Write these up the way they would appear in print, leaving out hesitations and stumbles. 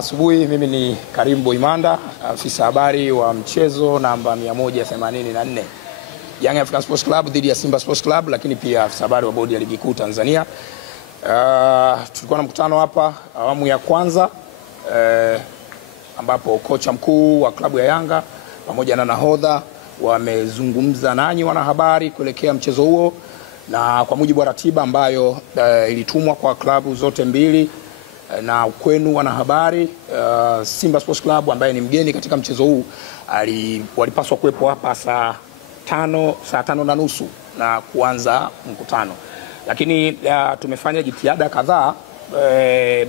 Asubuhi, mimi ni Karim Boimanda, afisa habari wa mchezo namba 184 Young African Sports Club dhidi ya Simba Sports Club, lakini pia afisa habari wa bodi ya ligi kuu Tanzania. Tulikuwa na mkutano hapa awamu ya kwanza ambapo kocha mkuu wa klabu ya Yanga pamoja na nahodha wamezungumza nanyi wanahabari kuelekea mchezo huo, na kwa mujibu wa ratiba ambayo ilitumwa kwa klabu zote mbili na kwenu wanahabari, Simba Sports Club ambaye ni mgeni katika mchezo huu walipaswa kuwepo hapa saa 5:30 na kuanza mkutano, lakini tumefanya jitihada kadhaa.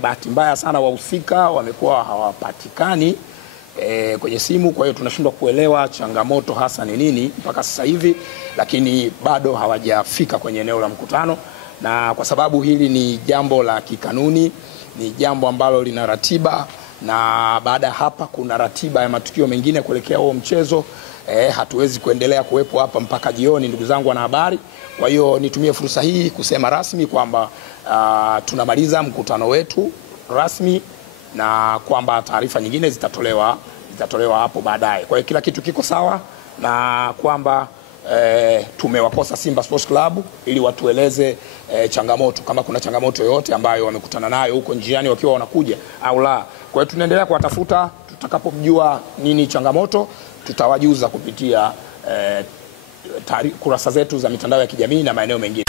Bahati mbaya sana wahusika wamekuwa hawapatikani kwenye simu, kwa hiyo tunashindwa kuelewa changamoto hasa ni nini mpaka sasa hivi, lakini bado hawajafika kwenye eneo la mkutano, na kwa sababu hili ni jambo la kikanuni, ni jambo ambalo lina ratiba, na baada ya hapa kuna ratiba ya matukio mengine kuelekea huo mchezo. Hatuwezi kuendelea kuwepo hapa mpaka jioni, ndugu zangu wanahabari. Kwa hiyo nitumie fursa hii kusema rasmi kwamba tunamaliza mkutano wetu rasmi, na kwamba taarifa nyingine zitatolewa hapo baadaye. Kwa hiyo kila kitu kiko sawa, na kwamba tumewakosa Simba Sports Club ili watueleze changamoto, kama kuna changamoto yoyote ambayo wamekutana nayo huko njiani wakiwa wanakuja au la. Kwa hiyo tunaendelea kuwatafuta, tutakapojua nini changamoto tutawajuza kupitia kurasa zetu za mitandao ya kijamii na maeneo mengine.